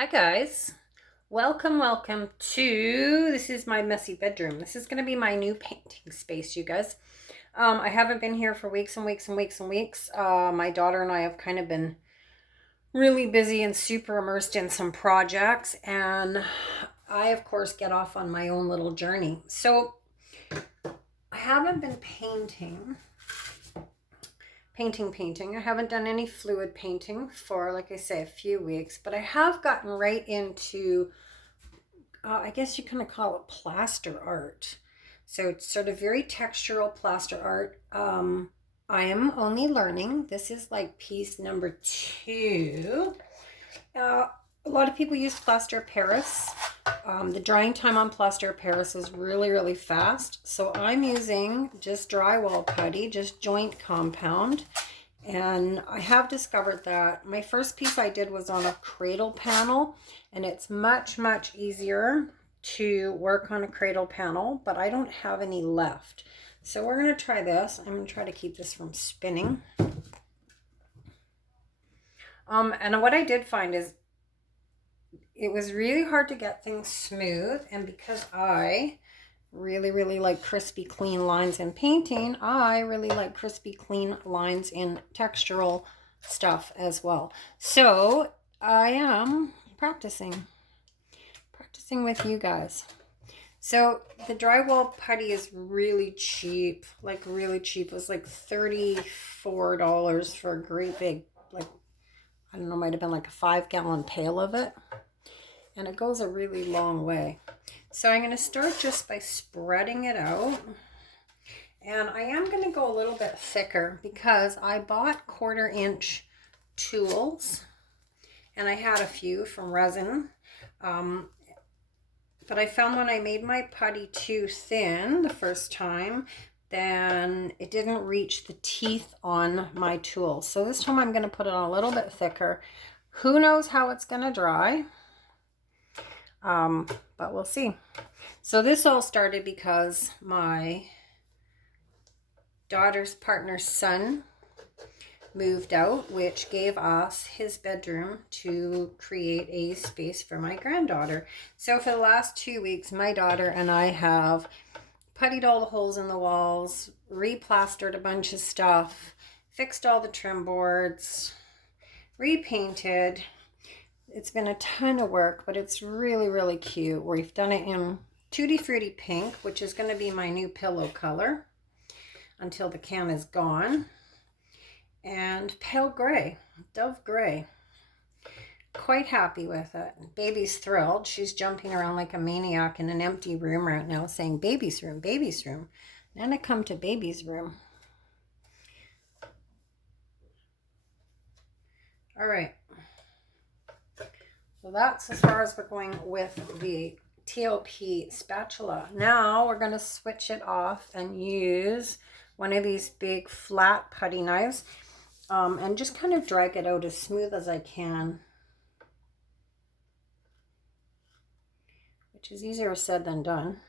Hi guys, welcome to, this is my messy bedroom. This is going to be my new painting space, you guys. I haven't been here for weeks and weeks and weeks and weeks. My daughter and I have kind of been really busy and super immersed in some projects, and I of course get off on my own little journey. So I haven't been painting. I haven't done any fluid painting for, like I say, a few weeks, but I have gotten right into, I guess you kind of call it plaster art. So it's sort of very textural plaster art. I am only learning. This is like piece number 2. A lot of people use plaster Paris. The drying time on plaster Paris is really fast. So I'm using just drywall putty, just joint compound. And I have discovered that my first piece I did was on a cradle panel, and it's much easier to work on a cradle panel, but I don't have any left. So we're going to try this. I'm going to try to keep this from spinning. And what I did find is it was really hard to get things smooth, and because I really like crispy clean lines in painting, I really like crispy clean lines in textural stuff as well. So I am practicing with you guys. So the drywall putty is really cheap, like really cheap. It was like $34 for a great big, like, I don't know, might have been like a 5-gallon pail of it. And it goes a really long way. So I'm going to start just by spreading it out. And I am going to go a little bit thicker because I bought 1/4-inch tools. And I had a few from resin. But I found when I made my putty too thin the first time, then it didn't reach the teeth on my tool. So this time I'm going to put it on a little bit thicker. Who knows how it's going to dry? But we'll see. So this all started because my daughter's partner's son moved out, which gave us his bedroom to create a space for my granddaughter. So for the last 2 weeks, my daughter and I have puttied all the holes in the walls, replastered a bunch of stuff, fixed all the trim boards, repainted. It's been a ton of work, but it's really cute. We've done it in Tutti Frutti Pink, which is going to be my new pillow color until the can is gone, and pale gray, dove gray. Quite happy with it. Baby's thrilled. She's jumping around like a maniac in an empty room right now saying, baby's room, baby's room. Then I come to baby's room. All right. So that's as far as we're going with the TOP spatula. Now we're going to switch it off and use one of these big flat putty knives and just kind of drag it out as smooth as I can, which is easier said than done.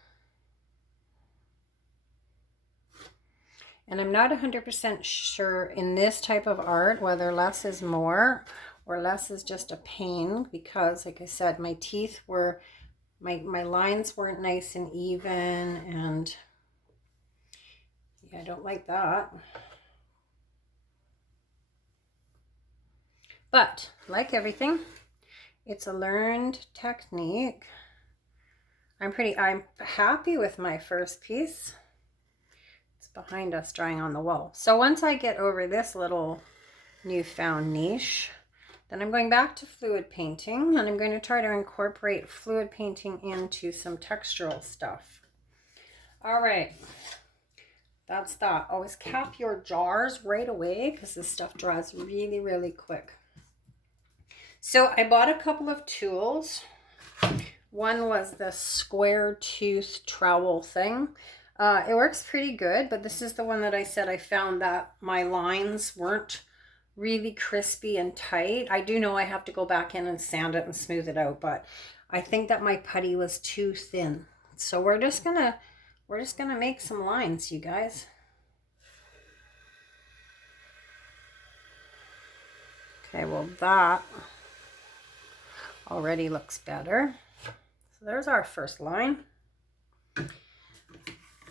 And I'm not 100% sure in this type of art whether less is more or less is just a pain, because like I said, my teeth were, my lines weren't nice and even, and yeah, I don't like that. But like everything, it's a learned technique. I'm happy with my first piece. It's behind us drying on the wall. So once I get over this little newfound niche, then I'm going back to fluid painting, and I'm going to try to incorporate fluid painting into some textural stuff. All right, that's that. Always cap your jars right away because this stuff dries really quick. So I bought a couple of tools. One was the square tooth trowel thing. It works pretty good, but this is the one that I said I found that my lines weren't really crispy and tight. I do know I have to go back in and sand it and smooth it out, but I think that my putty was too thin. So we're just gonna make some lines, you guys. Okay, well that already looks better. So there's our first line.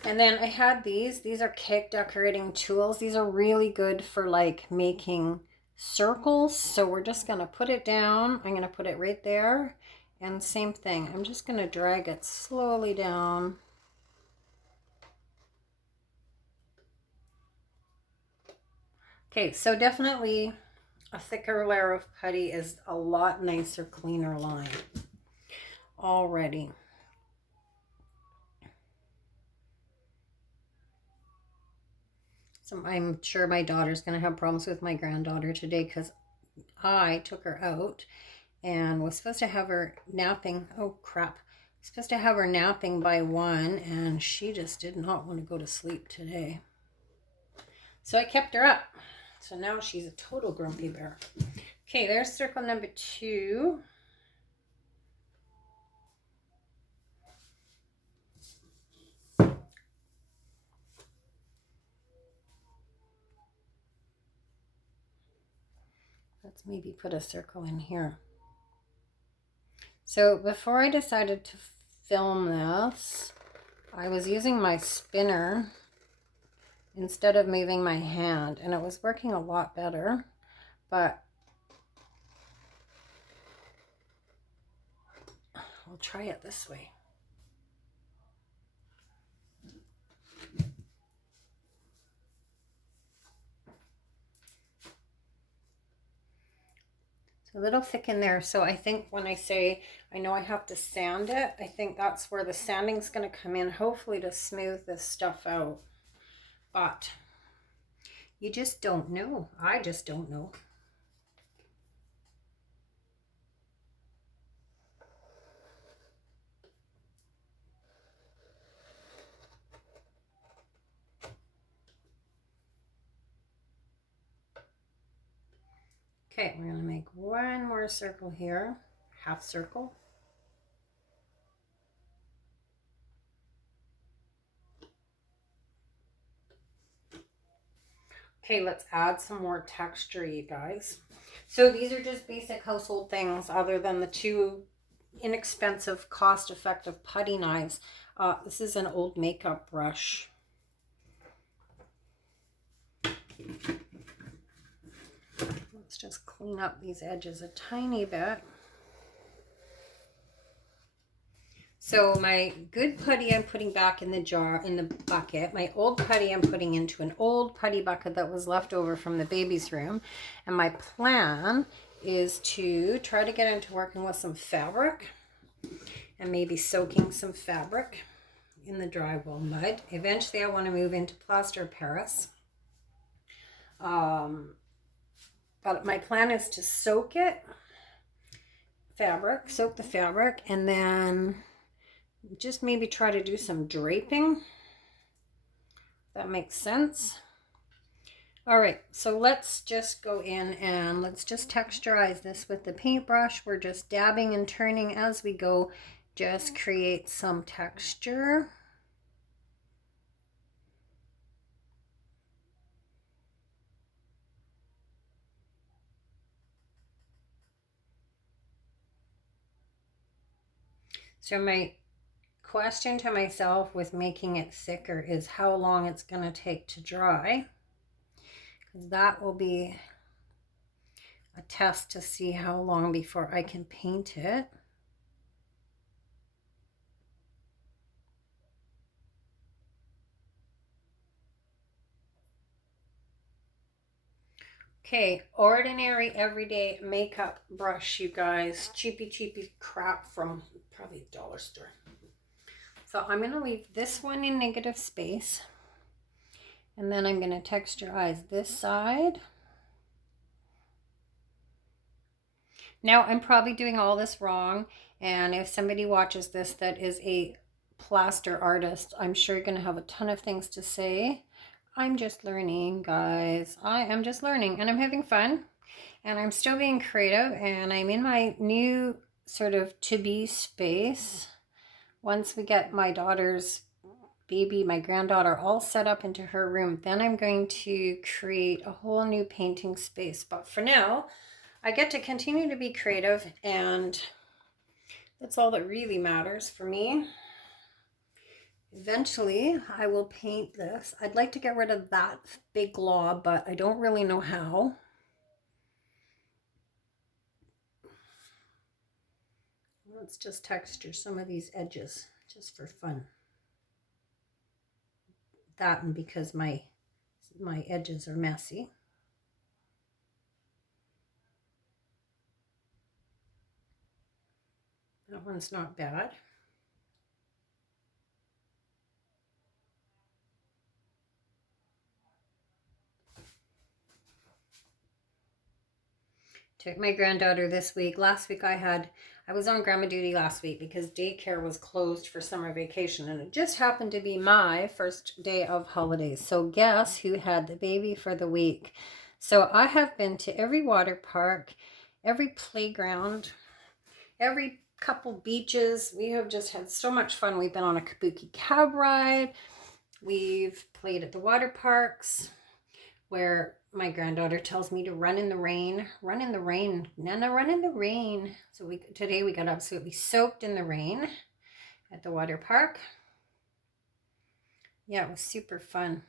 And then I had these are cake decorating tools. These are really good for like making circles. So we're just gonna put it down. I'm gonna put it right there. And same thing, I'm just gonna drag it slowly down. Okay, so definitely a thicker layer of putty is a lot nicer, cleaner line already. So I'm sure my daughter's going to have problems with my granddaughter today because I took her out and was supposed to have her napping. Oh, crap. Supposed to have her napping by 1, and she just did not want to go to sleep today. So I kept her up. So now she's a total grumpy bear. Okay, there's circle number 2. Let's maybe put a circle in here. So before I decided to film this, I was using my spinner instead of moving my hand, and it was working a lot better, but we'll try it this way. It's a little thick in there, so I think when I say I know I have to sand it, I think that's where the sanding's going to come in, hopefully to smooth this stuff out. But you just don't know. I just don't know. Okay, we're going to make one more circle here, half circle. Okay, let's add some more texture, you guys. So these are just basic household things other than the 2 inexpensive, cost-effective putty knives. This is an old makeup brush. Let's just clean up these edges a tiny bit. So my good putty I'm putting back in the jar, in the bucket. My old putty I'm putting into an old putty bucket that was left over from the baby's room. And my plan is to try to get into working with some fabric and maybe soaking some fabric in the drywall mud. Eventually I want to move into plaster Paris. But my plan is to soak the fabric, and then just maybe try to do some draping. That makes sense. All right, so let's just go in and let's just texturize this with the paintbrush. We're just dabbing and turning as we go. Just create some texture. So my question to myself with making it thicker is how long it's going to take to dry, because that will be a test to see how long before I can paint it. Okay, ordinary everyday makeup brush, you guys. Cheapy crap from probably a dollar store. So I'm going to leave this one in negative space. And then I'm going to texturize this side. Now I'm probably doing all this wrong. And if somebody watches this that is a plaster artist, I'm sure you're going to have a ton of things to say. I'm just learning, guys. I am just learning, and I'm having fun, and I'm still being creative, and I'm in my new sort of to-be space. Once we get my daughter's baby, my granddaughter, all set up into her room, then I'm going to create a whole new painting space. But for now, I get to continue to be creative and That's all that really matters for me. Eventually, I will paint this. I'd like to get rid of that big glob, but I don't really know how. Let's just texture some of these edges just for fun. That and because my edges are messy. That one's not bad. Took my granddaughter this week. Last week I was on grandma duty last week because daycare was closed for summer vacation, and it just happened to be my first day of holidays. So guess who had the baby for the week? So I have been to every water park, every playground, every couple beaches. We have just had so much fun. We've been on a kabuki cab ride. We've played at the water parks where my granddaughter tells me to run in the rain. Run in the rain, Nana, run in the rain. So today we got absolutely soaked in the rain at the water park. Yeah, it was super fun.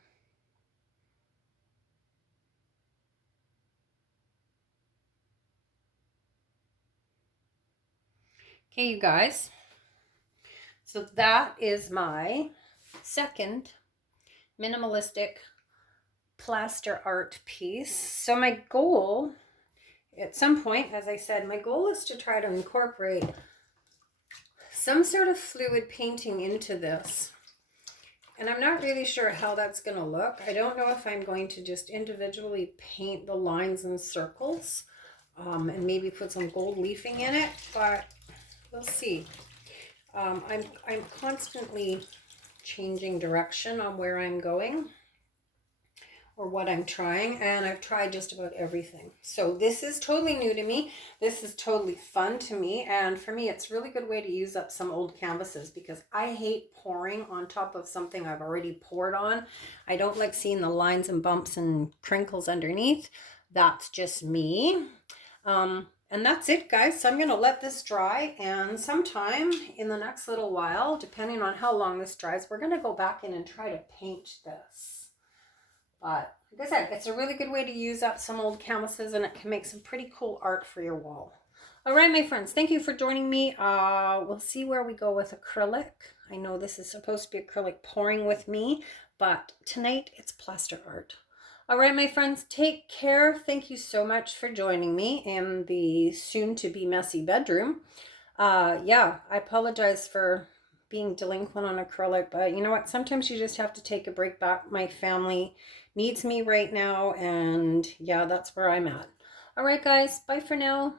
Okay, you guys. So that is my second minimalistic plaster art piece. So my goal at some point, as I said, my goal is to try to incorporate some sort of fluid painting into this. And I'm not really sure how that's going to look. I don't know if I'm going to just individually paint the lines and circles and maybe put some gold leafing in it, but we'll see. I'm constantly changing direction on where I'm going or what I'm trying, and I've tried just about everything. So this is totally new to me. This is totally fun to me, and for me it's a really good way to use up some old canvases because I hate pouring on top of something I've already poured on. I don't like seeing the lines and bumps and crinkles underneath. That's just me. And that's it, guys. So I'm going to let this dry, and sometime in the next little while, depending on how long this dries, we're going to go back in and try to paint this. But like I said, it's a really good way to use up some old canvases, and it can make some pretty cool art for your wall. All right, my friends, thank you for joining me. We'll see where we go with acrylic. I know this is supposed to be acrylic pouring with me, but tonight it's plaster art. All right, my friends, take care. Thank you so much for joining me in the soon-to-be messy bedroom. Yeah, I apologize for being delinquent on acrylic, but you know what? Sometimes you just have to take a break back. My family needs me right now, and yeah, that's where I'm at. All right, guys, bye for now.